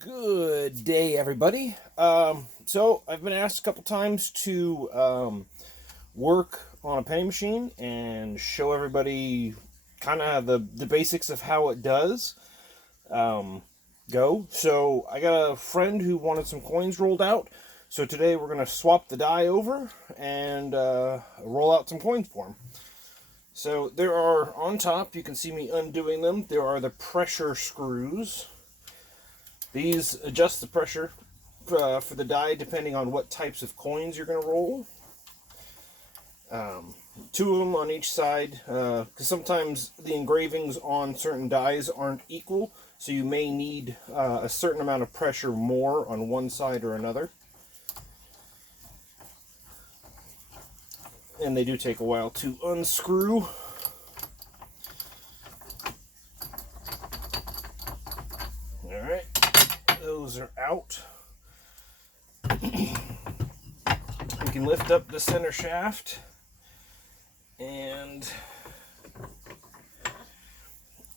Good day, everybody. So I've been asked a couple times to work on a penny machine and show everybody kind of the basics of how it does go. So I got a friend who wanted some coins rolled out. So today we're going to swap the die over and roll out some coins for him. So there are, on top, you can see me undoing them, there are the pressure screws. These adjust the pressure for the die depending on what types of coins you're going to roll. Two of them on each side, because sometimes the engravings on certain dies aren't equal, so you may need a certain amount of pressure more on one side or another. And they do take a while to unscrew. Alright, those are out. We can lift up the center shaft, and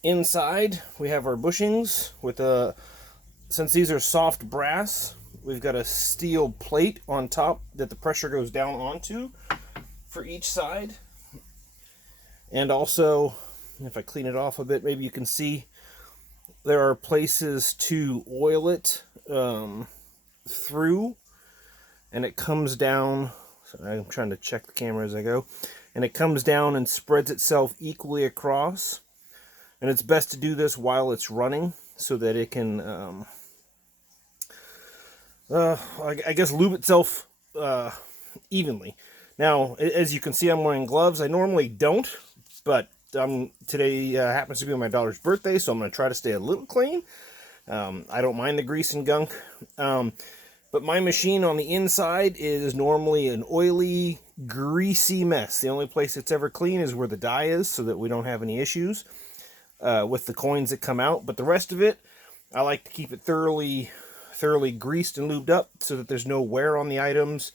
inside we have our bushings with since these are soft brass, we've got a steel plate on top that the pressure goes down onto for each side. And also, if I clean it off a bit, maybe you can see there are places to oil it through, and it comes down. So I'm trying to check the camera as I go, and it comes down and spreads itself equally across. And it's best to do this while it's running so that it can, I guess, lube itself evenly. Now, as you can see, I'm wearing gloves. I normally don't, but today happens to be my daughter's birthday, so I'm going to try to stay a little clean. I don't mind the grease and gunk. But my machine on the inside is normally an oily, greasy mess. The only place it's ever clean is where the die is, so that we don't have any issues with the coins that come out. But the rest of it, I like to keep it thoroughly greased and lubed up so that there's no wear on the items.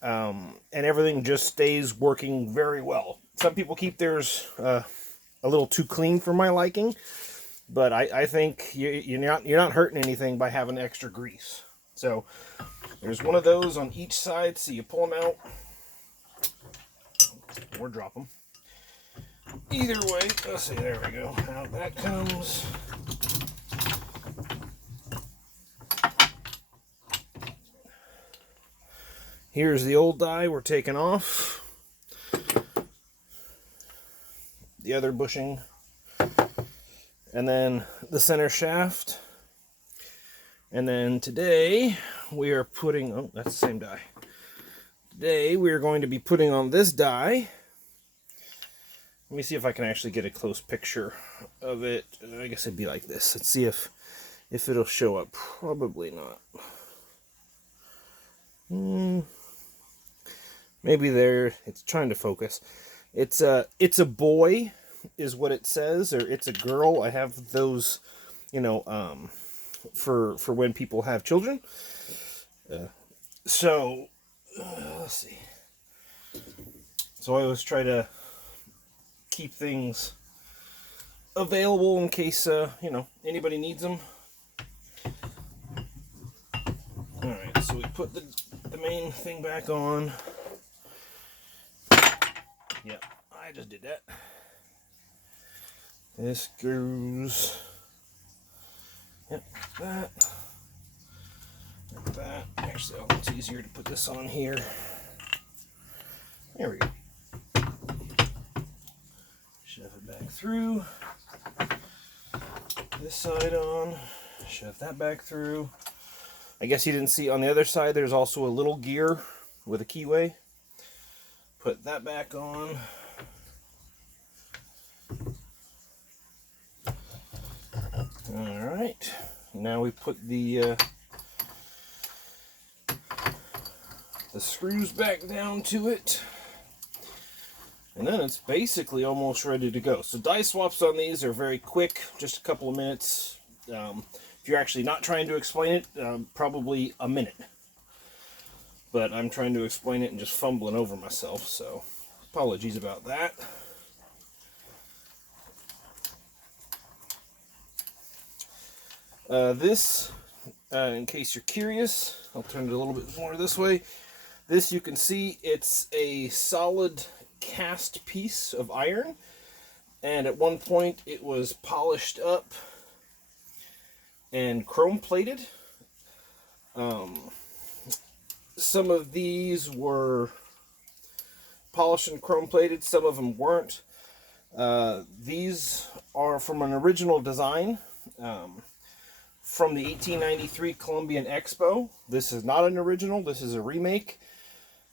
And everything just stays working very well. Some people keep theirs a little too clean for my liking, but I think you're not hurting anything by having extra grease. So there's one of those on each side, so you pull them out or drop them. Either way, let's see, there we go. Out that comes. Here's the old die we're taking off. The other bushing. And then the center shaft. And then today we are putting, oh, that's the same die. Today we are going to be putting on this die. Let me see if I can actually get a close picture of it. I guess it'd be like this. Let's see if it'll show up. Probably not. Maybe there, it's trying to focus. It's a boy is what it says, or it's a girl. I have those, for when people have children. So let's see. So I always try to keep things available in case anybody needs them. All right, so we put the main thing back on. Yep, I just did that. This screws. Yep, that. Actually, it's easier to put this on here. There we go. Shove it back through. This side on. Shove that back through. I guess you didn't see on the other side, there's also a little gear with a keyway. Put that back on. Alright, now we put the screws back down to it, and then it's basically almost ready to go. So die swaps on these are very quick, just a couple of minutes. If you're actually not trying to explain it, probably a minute. But I'm trying to explain it and just fumbling over myself, so apologies about that. in case you're curious, I'll turn it a little bit more this way. This, you can see, it's a solid cast piece of iron, and at one point it was polished up and chrome plated. Some of these were polished and chrome plated, some of them weren't. These are from an original design from the 1893 Columbian Expo. This is not an original, this is a remake.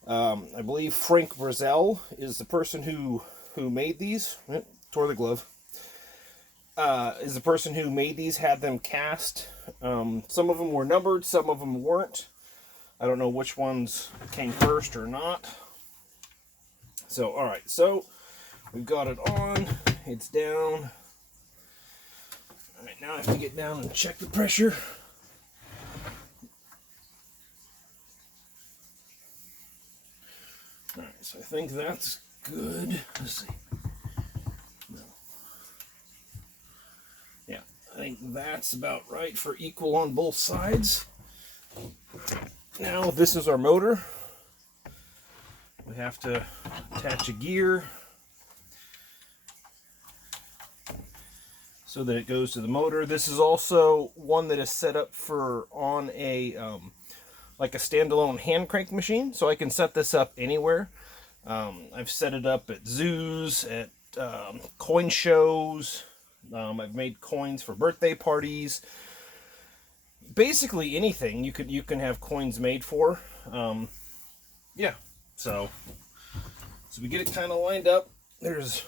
I believe Frank Brazel is the person who made these. Tore the glove. Is the person who made these, had them cast. Some of them were numbered, some of them weren't. I don't know which ones came first or not. So, alright, so we've got it on, it's down. Alright, now I have to get down and check the pressure. Alright, so I think that's good. Let's see. No. Yeah, I think that's about right for equal on both sides. Now, this is our motor. We have to attach a gear so that it goes to the motor. This is also one that is set up for on a like a standalone hand crank machine, so I can set this up anywhere. I've set it up at zoos, at coin shows. I've made coins for birthday parties. Basically anything you can have coins made for. Yeah. So we get it kind of lined up. There's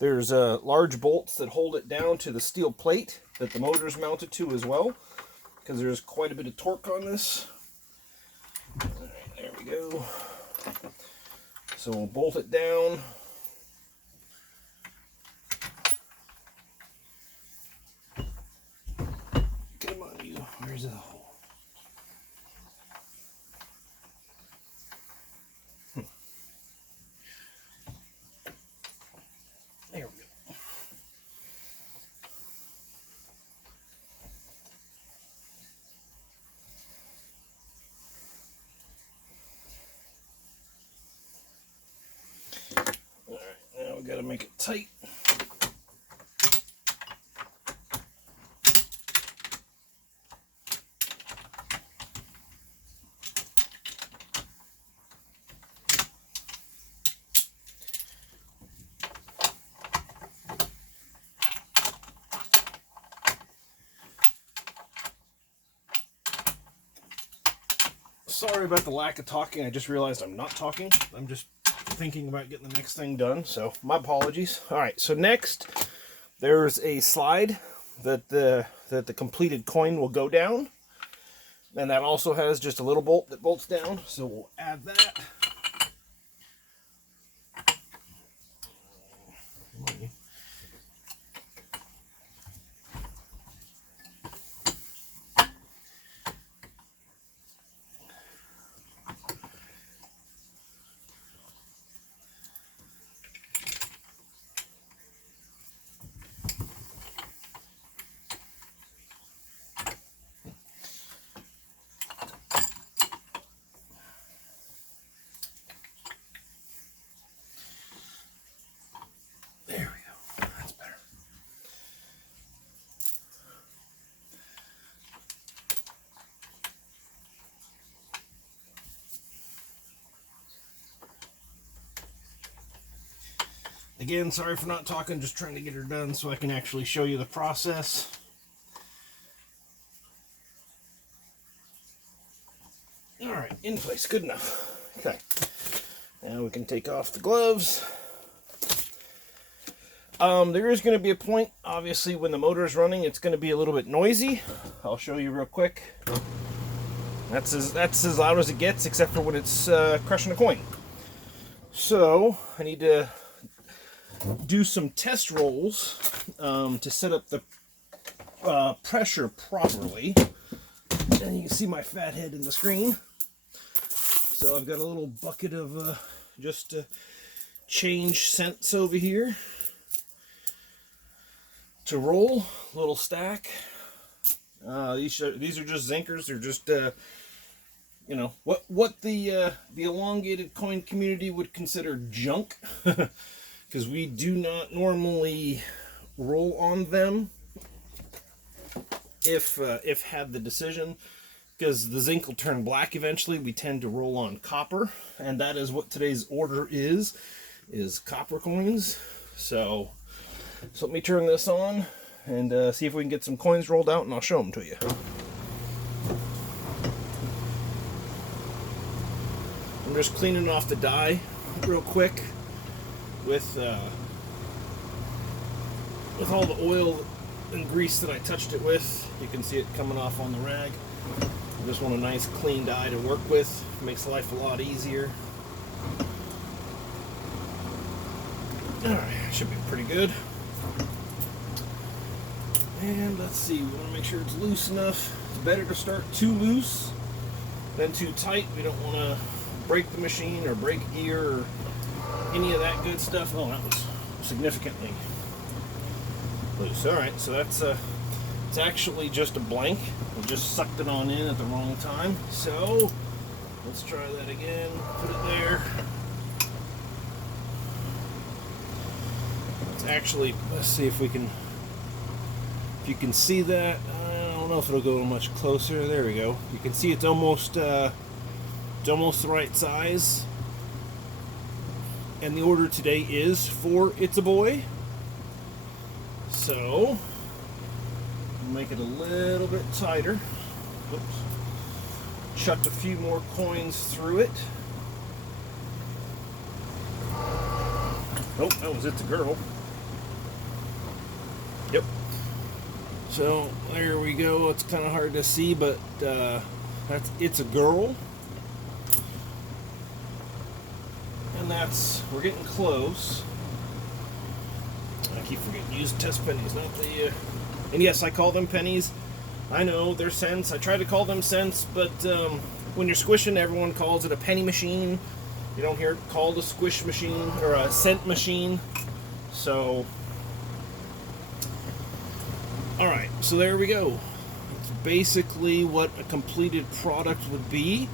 large bolts that hold it down to the steel plate that the motor is mounted to as well, because there's quite a bit of torque on this. All right, there we go. So we'll bolt it down. Come on, you. Where's the hole? There we go. All right, now we got to make it tight. Sorry about the lack of talking. I just realized I'm not talking. I'm just thinking about getting the next thing done, so my apologies. All right, so next there's a slide that the completed coin will go down, and that also has just a little bolt that bolts down, so we'll add that. Again, sorry for not talking, just trying to get her done so I can actually show you the process. Alright, in place, good enough. Okay, now we can take off the gloves. There is going to be a point, obviously, when the motor is running, it's going to be a little bit noisy. I'll show you real quick. That's as loud as it gets, except for when it's crushing a coin. So, I need to do some test rolls to set up the pressure properly. And you can see my fat head in the screen. So I've got a little bucket of just change cents over here to roll, little stack. These are just zinkers. They're just you know what the elongated coin community would consider junk, because we do not normally roll on them if had the decision, because the zinc will turn black eventually. We tend to roll on copper, and that is what today's order is copper coins. So let me turn this on and see if we can get some coins rolled out, and I'll show them to you. I'm just cleaning off the die real quick with all the oil and grease that I touched it with. You can see it coming off on the rag. I just want a nice clean die to work with. Makes life a lot easier. Alright, should be pretty good. And let's see, we want to make sure it's loose enough. It's better to start too loose than too tight. We don't want to break the machine or break gear or any of that good stuff. Oh, that was significantly loose. Alright, so that's it's actually just a blank. I just sucked it on in at the wrong time. So let's try that again. Put it there. It's actually, let's see if you can see that. I don't know if it'll go much closer. There we go. You can see it's almost the right size. And the order today is for It's a Boy. So make it a little bit tighter. Oops. Chucked a few more coins through it. Oh, that was It's a Girl. Yep. So there we go. It's kind of hard to see, but that's It's a Girl. And we're getting close. I keep forgetting to use test pennies, not the... And yes, I call them pennies. I know, they're cents. I try to call them cents, but when you're squishing, everyone calls it a penny machine. You don't hear it called a squish machine or a cent machine. So, alright, so there we go. It's basically what a completed product would be.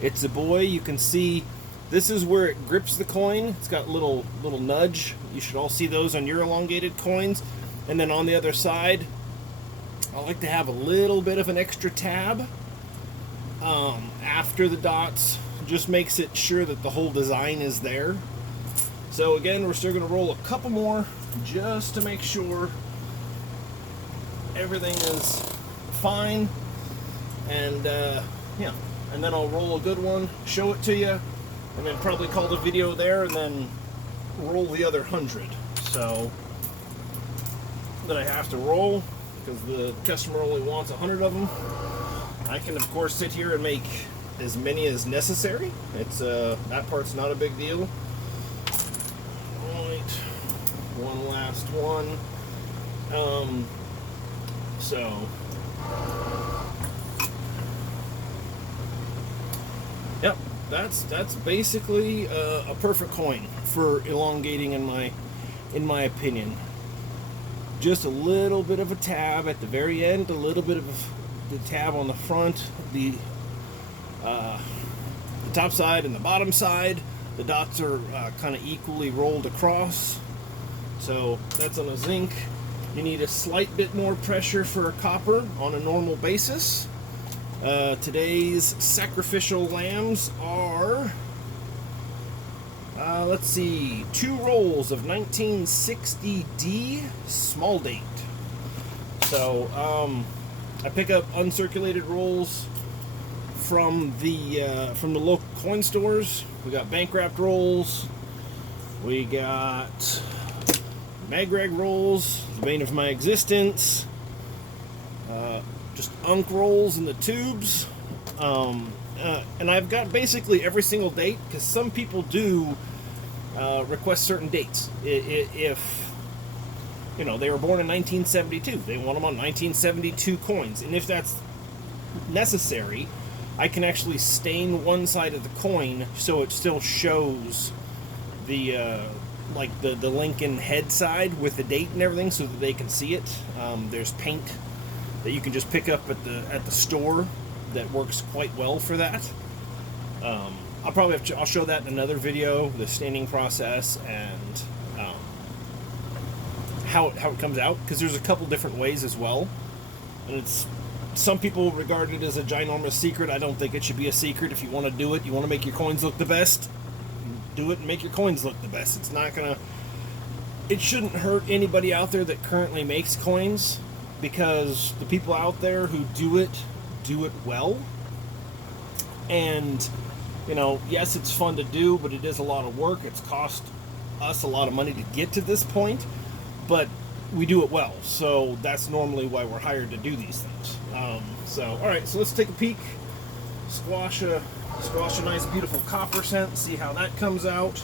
It's a boy. You can see this is where it grips the coin. It's got little nudge. You should all see those on your elongated coins. And then on the other side, I like to have a little bit of an extra tab after the dots. Just makes it sure that the whole design is there. So again, we're still going to roll a couple more just to make sure everything is fine. And yeah, and then I'll roll a good one, show it to you, and then probably call the video there, and then roll the other 100. So that I have to roll, because the customer only wants 100 of them. I can of course sit here and make as many as necessary. It's that part's not a big deal. Alright, one last one. So yep, that's basically a perfect coin for elongating in my opinion. Just a little bit of a tab at the very end, a little bit of the tab on the front, the top side and the bottom side. The dots are kind of equally rolled across. So that's on a zinc. You need a slight bit more pressure for a copper on a normal basis. Today's sacrificial lambs are, let's see, 2 rolls of 1960D small date. So I pick up uncirculated rolls from the local coin stores. We got bank wrapped rolls. We got mag-rag rolls, the bane of my existence. Just unk rolls in the tubes. And I've got basically every single date, because some people do request certain dates. If you know, they were born in 1972, they want them on 1972 coins. And if that's necessary, I can actually stain one side of the coin so it still shows the like the Lincoln head side with the date and everything, so that they can see it. There's paint that you can just pick up at the store that works quite well for that. I'll show that in another video, the staining process and how it comes out, because there's a couple different ways as well, and some people regard it as a ginormous secret. I don't think it should be a secret. If you want to do it, you want to make your coins look the best, do it and make your coins look the best. It shouldn't hurt anybody out there that currently makes coins, because the people out there who do it well. And yes, it's fun to do, but it is a lot of work. It's cost us a lot of money to get to this point, but we do it well, so that's normally why we're hired to do these things. All right, so let's take a peek. Squash a nice, beautiful copper cent. See how that comes out.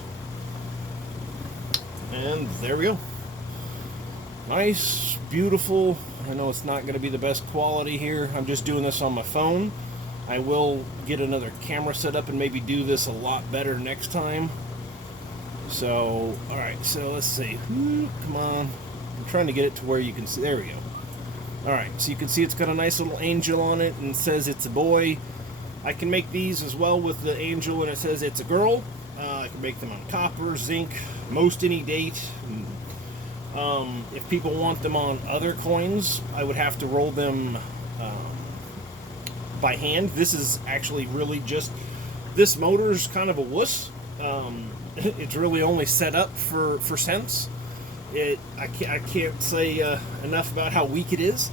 And there we go. Nice, beautiful. I know it's not going to be the best quality here. I'm just doing this on my phone. I will get another camera set up and maybe do this a lot better next time. So, all right, so let's see. Come on. I'm trying to get it to where you can see. There we go. All right, so you can see it's got a nice little angel on it and it says it's a boy. I can make these as well with the angel and it says it's a girl. I can make them on copper, zinc, most any date. If people want them on other coins, I would have to roll them by hand. This is actually really just, this motor's kind of a wuss. It's really only set up for cents. I can't say enough about how weak it is.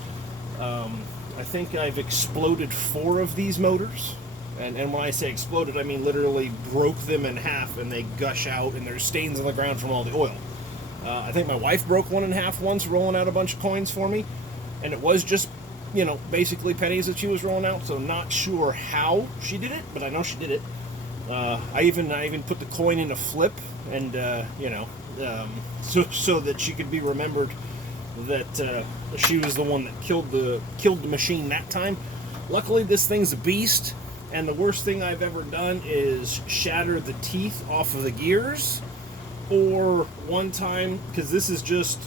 I think I've exploded 4 of these motors. And when I say exploded, I mean literally broke them in half and they gush out and there's stains on the ground from all the oil. I think my wife broke one in half once rolling out a bunch of coins for me. And it was just, basically pennies that she was rolling out. So not sure how she did it, but I know she did it. I even put the coin in a flip and, so that she could be remembered that she was the one that killed the machine that time. Luckily, this thing's a beast. And the worst thing I've ever done is shatter the teeth off of the gears. Or one time, because this is just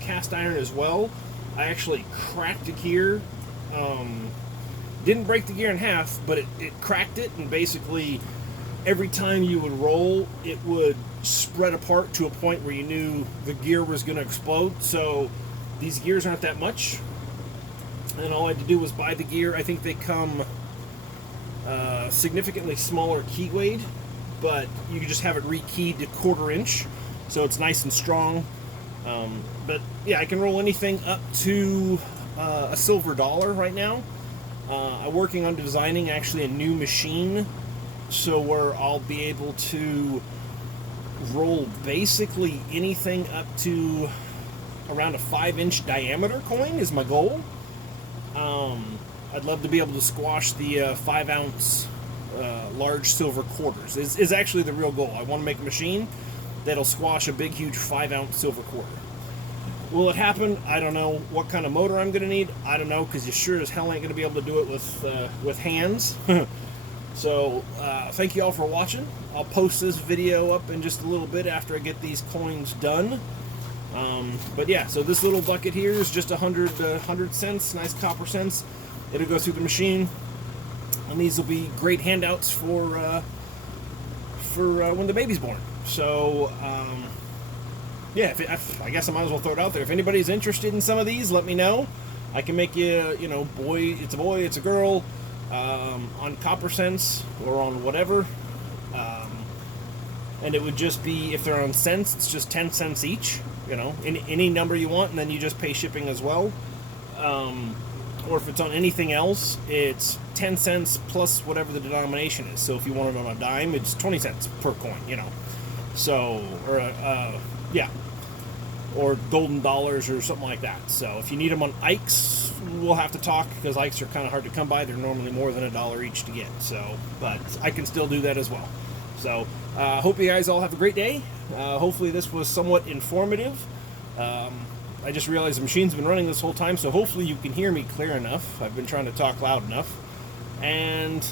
cast iron as well, I actually cracked a gear. Didn't break the gear in half, but it cracked it, and basically every time you would roll, it would spread apart to a point where you knew the gear was going to explode. So these gears aren't that much. And all I had to do was buy the gear. I think they come significantly smaller key weight, but you can just have it rekeyed to 1/4 inch, so it's nice and strong. But yeah, I can roll anything up to a silver dollar right now. I'm working on designing actually a new machine, so where I'll be able to roll basically anything up to around a 5-inch diameter coin is my goal. I'd love to be able to squash the 5-ounce large silver quarters is actually the real goal. I want to make a machine that'll squash a big, huge 5-ounce silver quarter. Will it happen? I don't know. What kind of motor I'm going to need? I don't know, because you sure as hell ain't going to be able to do it with hands. So, thank you all for watching. I'll post this video up in just a little bit after I get these coins done. But yeah, so this little bucket here is just 100 cents, nice copper cents. It'll go through the machine, and these will be great handouts for when the baby's born. So, yeah, I guess I might as well throw it out there. If anybody's interested in some of these, let me know. I can make you, it's a boy, it's a girl, on copper cents or on whatever. And it would just be, if they're on cents, it's just 10 cents each, any number you want, and then you just pay shipping as well. Or if it's on anything else, it's 10 cents plus whatever the denomination is. So if you want it on a dime, it's 20 cents per coin, So, or, yeah. Or golden dollars or something like that. So if you need them on Ikes, we'll have to talk, because Ikes are kind of hard to come by. They're normally more than $1 each to get. So, but I can still do that as well. So, hope you guys all have a great day. Hopefully this was somewhat informative. I just realized the machine's been running this whole time, so hopefully you can hear me clear enough. I've been trying to talk loud enough. And,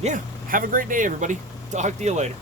yeah, have a great day, everybody. Talk to you later.